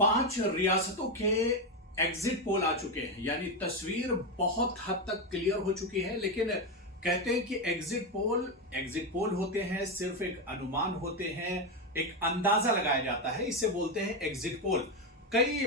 5 रियासतों के exit poll आ चुके हैं, यानी तस्वीर बहुत हद तक क्लियर हो चुकी है। लेकिन कहते हैं कि एग्जिट पोल होते हैं, सिर्फ एक अनुमान होते हैं, एक अंदाजा लगाया जाता है, इसे बोलते हैं एग्जिट पोल। कई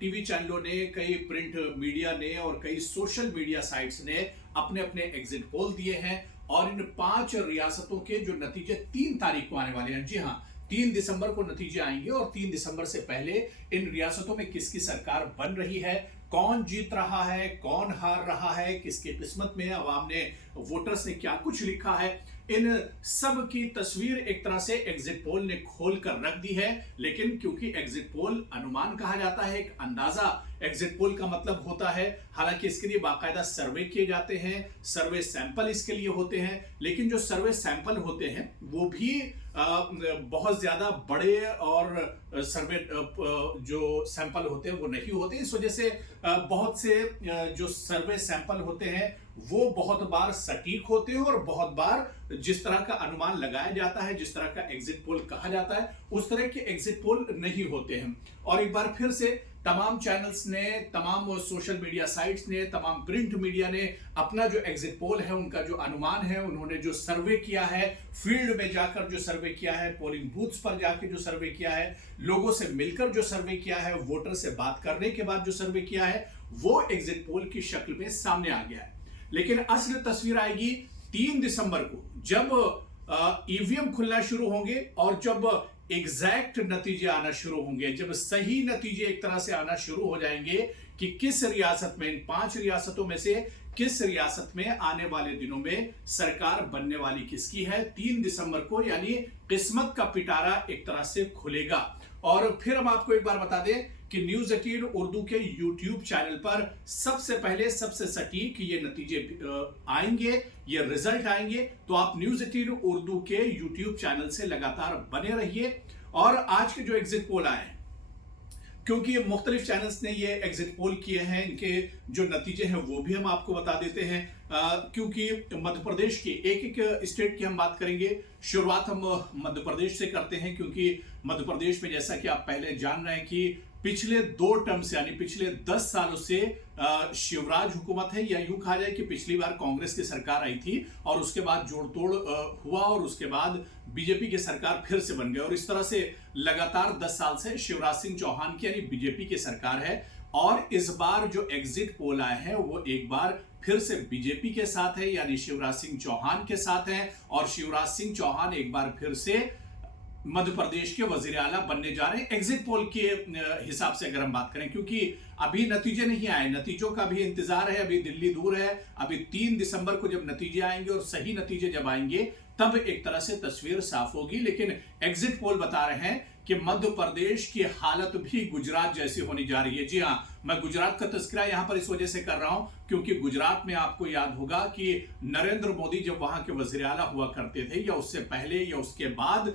टीवी चैनलों ने, कई प्रिंट मीडिया ने और कई सोशल मीडिया साइट्स ने अपने अपने एग्जिट पोल दिए हैं और इन 5 रियासतों के जो नतीजे 3 तारीख को आने वाले हैं, जी हां, 3 दिसंबर को नतीजे आएंगे और 3 दिसंबर से पहले इन रियासतों में किसकी सरकार बन रही है, कौन जीत रहा है, कौन हार रहा है, किसकी किस्मत में अवाम ने, वोटर्स ने क्या कुछ लिखा है, इन सब की तस्वीर एक तरह से एग्जिट पोल ने खोल कर रख दी है। लेकिन क्योंकि एग्जिट पोल अनुमान कहा जाता है, एक अंदाजा एग्जिट पोल का मतलब होता है, हालांकि इसके लिए बाकायदा सर्वे किए जाते हैं, सर्वे सैंपल इसके लिए होते हैं। लेकिन जो सर्वे सैंपल होते हैं वो भी बहुत ज्यादा बड़े और सर्वे जो सैंपल होते हैं वो नहीं होते। इस वजह से बहुत से जो सर्वे सैंपल होते हैं वो बहुत बार सटीक होते हैं और बहुत बार जिस तरह का अनुमान लगाया जाता है, जिस तरह का एग्जिट पोल कहा जाता है, उस तरह के एग्जिट पोल नहीं होते हैं। और एक बार फिर से तमाम चैनल्स ने, तमाम सोशल मीडिया साइट्स ने, तमाम प्रिंट मीडिया ने अपना जो एग्जिट पोल है, उनका जो अनुमान है, उन्होंने जो सर्वे किया है, फील्ड में जाकर जो सर्वे किया है, पोलिंग बूथ्स पर जाकर जो सर्वे किया है, लोगों से मिलकर जो सर्वे किया है, वोटर से बात करने के बाद जो सर्वे किया है, वो एग्जिट पोल की शक्ल में सामने आ गया है। लेकिन असल तस्वीर आएगी 3 दिसंबर को, जब ईवीएम खुलना शुरू होंगे और जब एग्जैक्ट नतीजे आना शुरू होंगे, जब सही नतीजे एक तरह से आना शुरू हो जाएंगे कि किस रियासत में, इन 5 रियासतों में से किस रियासत में आने वाले दिनों में सरकार बनने वाली किसकी है। 3 दिसंबर को यानी किस्मत का पिटारा एक तरह से खुलेगा। और फिर हम आपको एक बार बता दें कि न्यूज 18 उर्दू के यूट्यूब चैनल पर सबसे पहले, सबसे सटीक ये नतीजे आएंगे, ये रिजल्ट आएंगे। तो आप न्यूज 18 उर्दू के यूट्यूब चैनल से लगातार बने रहिए। और आज के जो एग्जिट पोल आए हैं, क्योंकि मुख्तलिफ चैनल्स ने ये एग्जिट पोल किए हैं, इनके जो नतीजे हैं वो भी हम आपको बता देते हैं। क्योंकि मध्य प्रदेश की एक एक स्टेट की हम बात करेंगे। शुरुआत हम मध्य प्रदेश से करते हैं, क्योंकि मध्य प्रदेश में जैसा कि आप पहले जान रहे हैं कि पिछले 2 टर्म से, यानी पिछले 10 सालों से शिवराज हुकूमत है, या यूं कहा जाए कि पिछली बार कांग्रेस की सरकार आई थी और उसके बाद जोड़ तोड़ हुआ और उसके बाद बीजेपी की सरकार फिर से बन गई और इस तरह से लगातार 10 साल से शिवराज सिंह चौहान की यानी बीजेपी की सरकार है। और इस बार जो एग्जिट पोल आए हैं वो एक बार फिर से बीजेपी के साथ है, यानी शिवराज सिंह चौहान के साथ है। और शिवराज सिंह चौहान एक बार फिर से मध्य प्रदेश के वजीर आला बनने जा रहे हैं, एग्जिट पोल के हिसाब से अगर हम बात करें। क्योंकि अभी नतीजे नहीं आए, नतीजों का भी इंतजार है, अभी दिल्ली दूर है। अभी 3 दिसंबर को जब नतीजे आएंगे और सही नतीजे जब आएंगे तब एक तरह से तस्वीर साफ होगी। लेकिन एग्जिट पोल बता रहे हैं कि मध्य प्रदेश की हालत भी गुजरात जैसी होने जा रही है। जी हां, मैं गुजरात का तस्करा यहां पर इस वजह से कर रहा हूं क्योंकि गुजरात में आपको याद होगा कि नरेंद्र मोदी जब वहां के वजीर आला हुआ करते थे, या उससे पहले या उसके बाद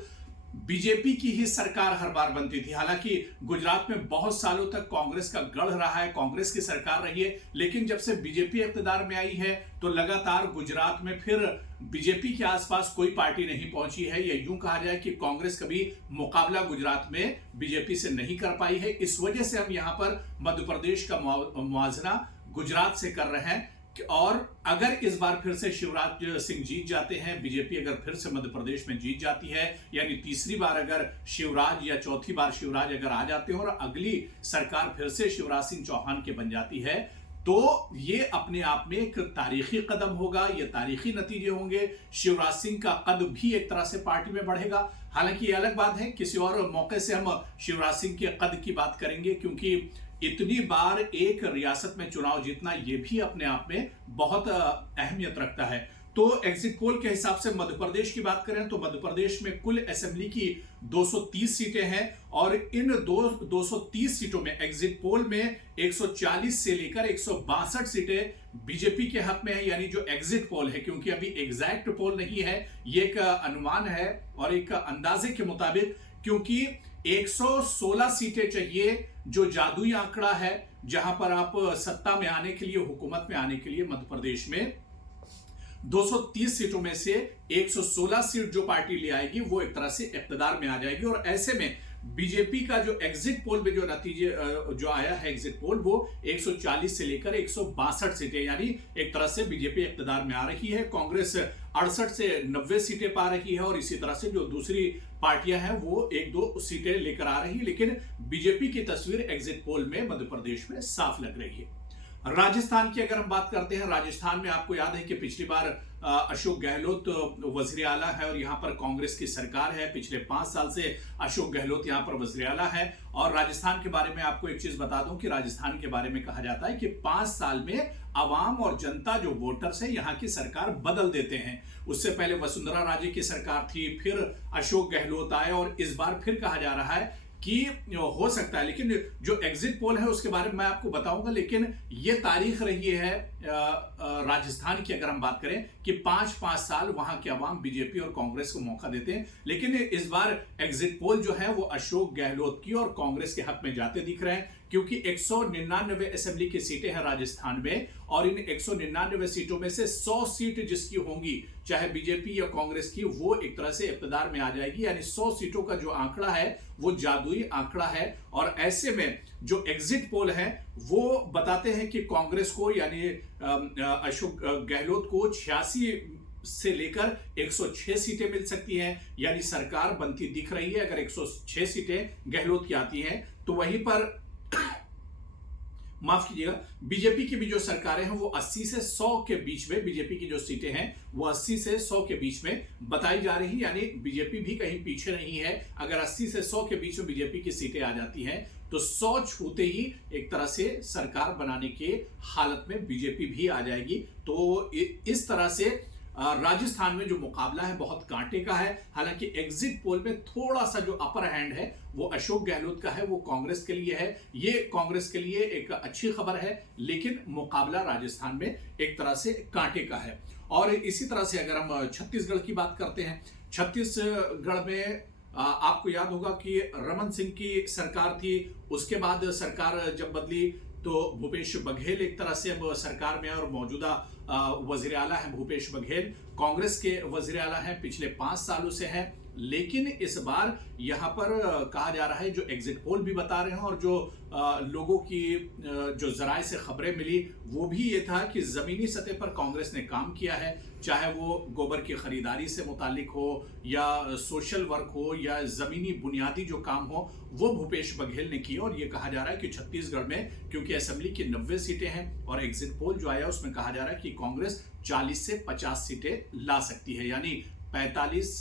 बीजेपी की ही सरकार हर बार बनती थी। हालांकि गुजरात में बहुत सालों तक कांग्रेस का गढ़ रहा है, कांग्रेस की सरकार रही है, लेकिन जब से बीजेपी इख्तिदार में आई है तो लगातार गुजरात में फिर बीजेपी के आसपास कोई पार्टी नहीं पहुंची है, या यूं कहा जाए कि कांग्रेस कभी मुकाबला गुजरात में बीजेपी से नहीं कर पाई है। इस वजह से हम यहां पर मध्य प्रदेश का मुआवजना गुजरात से कर रहे हैं। और अगर इस बार फिर से शिवराज सिंह जीत जाते हैं, बीजेपी अगर फिर से मध्य प्रदेश में जीत जाती है, यानी तीसरी बार अगर शिवराज या चौथी बार शिवराज अगर आ जाते हैं और अगली सरकार फिर से शिवराज सिंह चौहान की बन जाती है, तो ये अपने आप में एक तारीखी कदम होगा, ये तारीखी नतीजे होंगे। शिवराज सिंह का कद भी एक तरह से पार्टी में बढ़ेगा। हालांकि ये अलग बात है, किसी और मौके से हम शिवराज सिंह के कद की बात करेंगे, क्योंकि इतनी बार एक रियासत में चुनाव जीतना ये भी अपने आप में बहुत अहमियत रखता है। तो एग्जिट पोल के हिसाब से मध्य प्रदेश की बात करें तो मध्य प्रदेश में कुल असेंबली की 230 सीटें हैं और इन 230 सीटों में एग्जिट पोल में 140 से लेकर 162 सीटें बीजेपी के हक में है, यानी जो एग्जिट पोल है, क्योंकि अभी एग्जैक्ट पोल नहीं है, ये एक अनुमान है और एक अंदाजे के मुताबिक, क्योंकि 116 सीटें चाहिए, जो जादुई आंकड़ा है, जहां पर आप सत्ता में आने के लिए, हुकूमत में आने के लिए मध्य प्रदेश में 230 सीटों में से 116 सीट जो पार्टी ले आएगी वो एक तरह से इक्तदार में आ जाएगी। और ऐसे में बीजेपी का जो एग्जिट पोल में जो नतीजे जो आया है एग्जिट पोल, वो 140 से लेकर 162 सीटें, यानी एक तरह से बीजेपी इक्तदार में आ रही है। कांग्रेस 68 से 90 सीटें पा रही है और इसी तरह से जो दूसरी पार्टियां हैं वो 1-2 सीटें लेकर आ रही है। लेकिन बीजेपी की तस्वीर एग्जिट पोल में मध्य प्रदेश में साफ लग रही है। राजस्थान की अगर हम बात करते हैं, राजस्थान में आपको याद है कि पिछली बार अशोक गहलोत वजीर आला है और यहां पर कांग्रेस की सरकार है। पिछले 5 साल से अशोक गहलोत यहां पर वजीर आला है। और राजस्थान के बारे में आपको एक चीज बता दूं कि राजस्थान के बारे में कहा जाता है कि 5 साल में अवाम और जनता जो वोटर्स है यहां की सरकार बदल देते हैं। उससे पहले वसुंधरा राजे की सरकार थी, फिर अशोक गहलोत आए और इस बार फिर कहा जा रहा है कि हो सकता है। लेकिन जो एग्जिट पोल है उसके बारे में मैं आपको बताऊंगा, लेकिन ये तारीख रही है राजस्थान की अगर हम बात करें कि 5-5 साल वहां के अवाम बीजेपी और कांग्रेस को मौका देते हैं। लेकिन इस बार एग्जिट पोल जो है वो अशोक गहलोत की और कांग्रेस के हक में जाते दिख रहे हैं, क्योंकि 199 असेंबली की सीटें हैं राजस्थान में और इन 199 सीटों में से 100 सीट जिसकी होंगी, चाहे बीजेपी या कांग्रेस की, वो एक तरह से इक्तदार में आ जाएगी। यानी 100 सीटों का जो आंकड़ा है वो जादुई आंकड़ा है। और ऐसे में जो एग्जिट पोल है वो बताते हैं कि कांग्रेस को यानी अशोक गहलोत को 86 से लेकर 106 सीटें मिल सकती हैं, यानी सरकार बनती दिख रही है। अगर 106 सीटें गहलोत की आती हैं तो वहीं पर माफ कीजिएगा, बीजेपी की भी जो सरकारें हैं वो 80 से 100 के बीच में, बीजेपी की जो सीटें हैं वो 80 से 100 के बीच में बताई जा रही, यानी बीजेपी भी कहीं पीछे नहीं है। अगर 80 से 100 के बीच में बीजेपी की सीटें आ जाती हैं तो 100 छूते ही एक तरह से सरकार बनाने के हालत में बीजेपी भी आ जाएगी। तो इस तरह से राजस्थान में जो मुकाबला है बहुत कांटे का है। हालांकि एग्जिट पोल में थोड़ा सा जो अपर हैंड है वो अशोक गहलोत का है, वो कांग्रेस के लिए है। ये कांग्रेस के लिए एक अच्छी खबर है, लेकिन मुकाबला राजस्थान में एक तरह से कांटे का है। और इसी तरह से अगर हम छत्तीसगढ़ की बात करते हैं, छत्तीसगढ़ में आपको याद होगा कि रमन सिंह की सरकार थी, उसके बाद सरकार जब बदली तो भूपेश बघेल एक तरह से अब सरकार में और मौजूदा वजीर आला है भूपेश बघेल, कांग्रेस के वजीर आला हैं, पिछले 5 सालों से हैं। लेकिन इस बार यहां पर कहा जा रहा है, जो एग्जिट पोल भी बता रहे हैं और जो लोगों की जो जराए से खबरें मिली वो भी ये था कि जमीनी सतह पर कांग्रेस ने काम किया है, चाहे वो गोबर की खरीदारी से मुतालिक हो या सोशल वर्क हो या जमीनी बुनियादी जो काम हो, वो भूपेश बघेल ने किया। और ये कहा जा रहा है कि छत्तीसगढ़ में क्योंकि असेंबली की 90 सीटें हैं और एग्जिट पोल जो आया उसमें कहा जा रहा है कि कांग्रेस 40 से 50 सीटें ला सकती है, यानी 45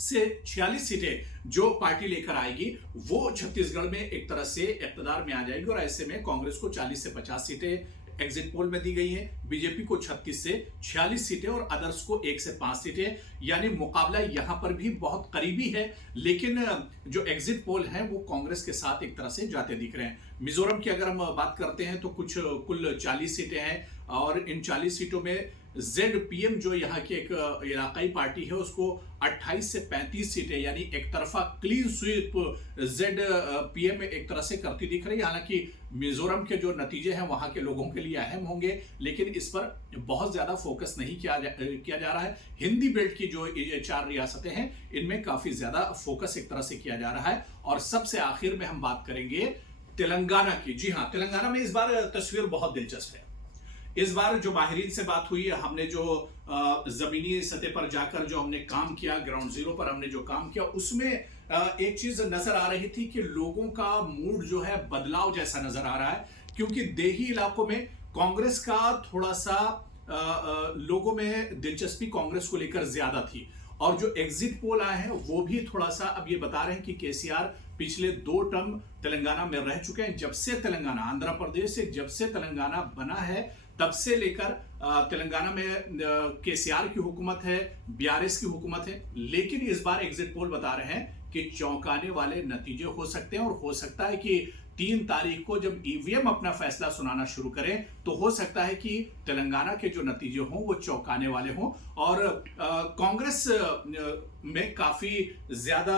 से 46 सीटें जो पार्टी लेकर आएगी वो छत्तीसगढ़ में एक तरह से इक्तदार में आ जाएगी। और ऐसे में कांग्रेस को 40 से 50 सीटें एग्जिट पोल में दी गई हैं, बीजेपी को 36 से 46 सीटें और अदर्स को 1 से 5 सीटें, यानी मुकाबला यहां पर भी बहुत करीबी है। लेकिन जो एग्जिट पोल है वो कांग्रेस के साथ एक तरह से जाते दिख रहे हैं। मिजोरम की अगर हम बात करते हैं तो कुल 40 सीटें हैं और इन 40 सीटों में ZPM जो यहाँ की एक इलाकाई पार्टी है उसको 28 से 35 सीटें, यानी एक तरफा क्लीन स्वीप ZPM एक तरह से करती दिख रही है। हालांकि मिजोरम के जो नतीजे हैं वहां के लोगों के लिए अहम होंगे, लेकिन इस पर बहुत ज्यादा फोकस नहीं किया जा रहा है। हिंदी बेल्ट की जो ये 4 रियासतें हैं इनमें काफी ज्यादा फोकस एक तरह से किया जा रहा है। और सबसे आखिर में हम बात करेंगे तेलंगाना की। जी हाँ, तेलंगाना में इस बार तस्वीर बहुत दिलचस्प है। इस बार जो माहिरीन से बात हुई, हमने जो जमीनी सतह पर जाकर जो हमने काम किया, ग्राउंड जीरो पर हमने जो काम किया, उसमें एक चीज नजर आ रही थी कि लोगों का मूड जो है बदलाव जैसा नजर आ रहा है, क्योंकि देही इलाकों में कांग्रेस का थोड़ा सा लोगों में दिलचस्पी कांग्रेस को लेकर ज्यादा थी। और जो एग्जिट पोल आए हैं वो भी थोड़ा सा अब ये बता रहे हैं कि केसीआर पिछले 2 टर्म तेलंगाना में रह चुके हैं। जब से तेलंगाना, आंध्र प्रदेश से जब से तेलंगाना बना है तब से लेकर तेलंगाना में केसीआर की हुकूमत है, बीआरएस की हुकूमत है। लेकिन इस बार एग्जिट पोल बता रहे हैं कि चौंकाने वाले नतीजे हो सकते हैं और हो सकता है कि 3 तारीख को जब ईवीएम अपना फैसला सुनाना शुरू करें तो हो सकता है कि तेलंगाना के जो नतीजे हों वो चौंकाने वाले हों और कांग्रेस में काफी ज्यादा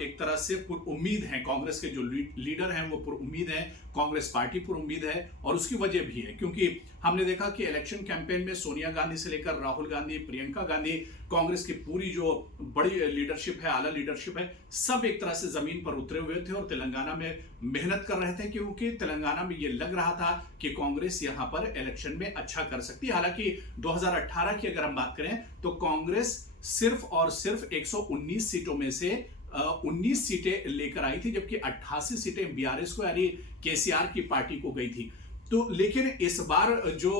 एक तरह से उम्मीद है। कांग्रेस के जो लीडर हैं वो उम्मीद है, कांग्रेस पार्टी पर उम्मीद है और उसकी वजह भी है क्योंकि हमने देखा कि इलेक्शन कैंपेन में सोनिया गांधी से लेकर राहुल गांधी, प्रियंका गांधी, कांग्रेस की पूरी जो बड़ी लीडरशिप है, आला लीडरशिप है, सब एक तरह से जमीन पर उतरे हुए थे और तेलंगाना में मेहनत कर रहे थे क्योंकि तेलंगाना में ये लग रहा था कि कांग्रेस यहां पर इलेक्शन में अच्छा कर सकती है। हालांकि 2018 की अगर हम बात करें तो कांग्रेस सिर्फ और सिर्फ 119 सीटों में से 19 सीटें लेकर आई थी, जबकि 88 सीटें बीआरएस को यानी केसीआर की पार्टी को गई थी। तो लेकिन इस बार जो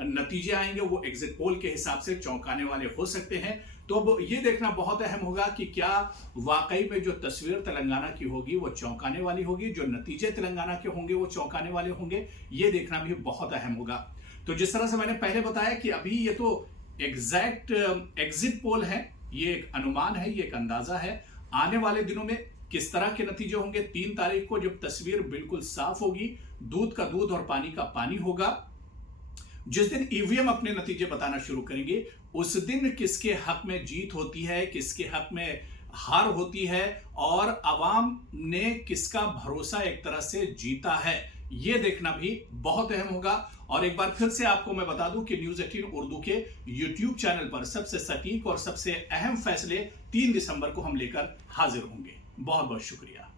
नतीजे आएंगे वो एग्जिट पोल के हिसाब से चौंकाने वाले हो सकते हैं। तो अब ये देखना बहुत अहम होगा कि क्या वाकई में जो तस्वीर तेलंगाना की होगी वो चौंकाने वाली होगी, जो नतीजे तेलंगाना के होंगे वो चौंकाने वाले होंगे, ये देखना भी बहुत अहम होगा। तो जिस तरह से मैंने पहले बताया कि अभी ये तो एग्जैक्ट एग्जिट पोल है, ये एक अनुमान है, ये एक अंदाजा है। आने वाले दिनों में किस तरह के नतीजे होंगे, 3 तारीख को जब तस्वीर बिल्कुल साफ होगी, दूध का दूध और पानी का पानी होगा, जिस दिन ईवीएम अपने नतीजे बताना शुरू करेंगे, उस दिन किसके हक में जीत होती है, किसके हक में हार होती है और अवाम ने किसका भरोसा एक तरह से जीता है, ये देखना भी बहुत अहम होगा। और एक बार फिर से आपको मैं बता दूं कि न्यूज़ 18 उर्दू के यूट्यूब चैनल पर सबसे सटीक और सबसे अहम फैसले 3 दिसंबर को हम लेकर हाजिर होंगे। बहुत बहुत शुक्रिया।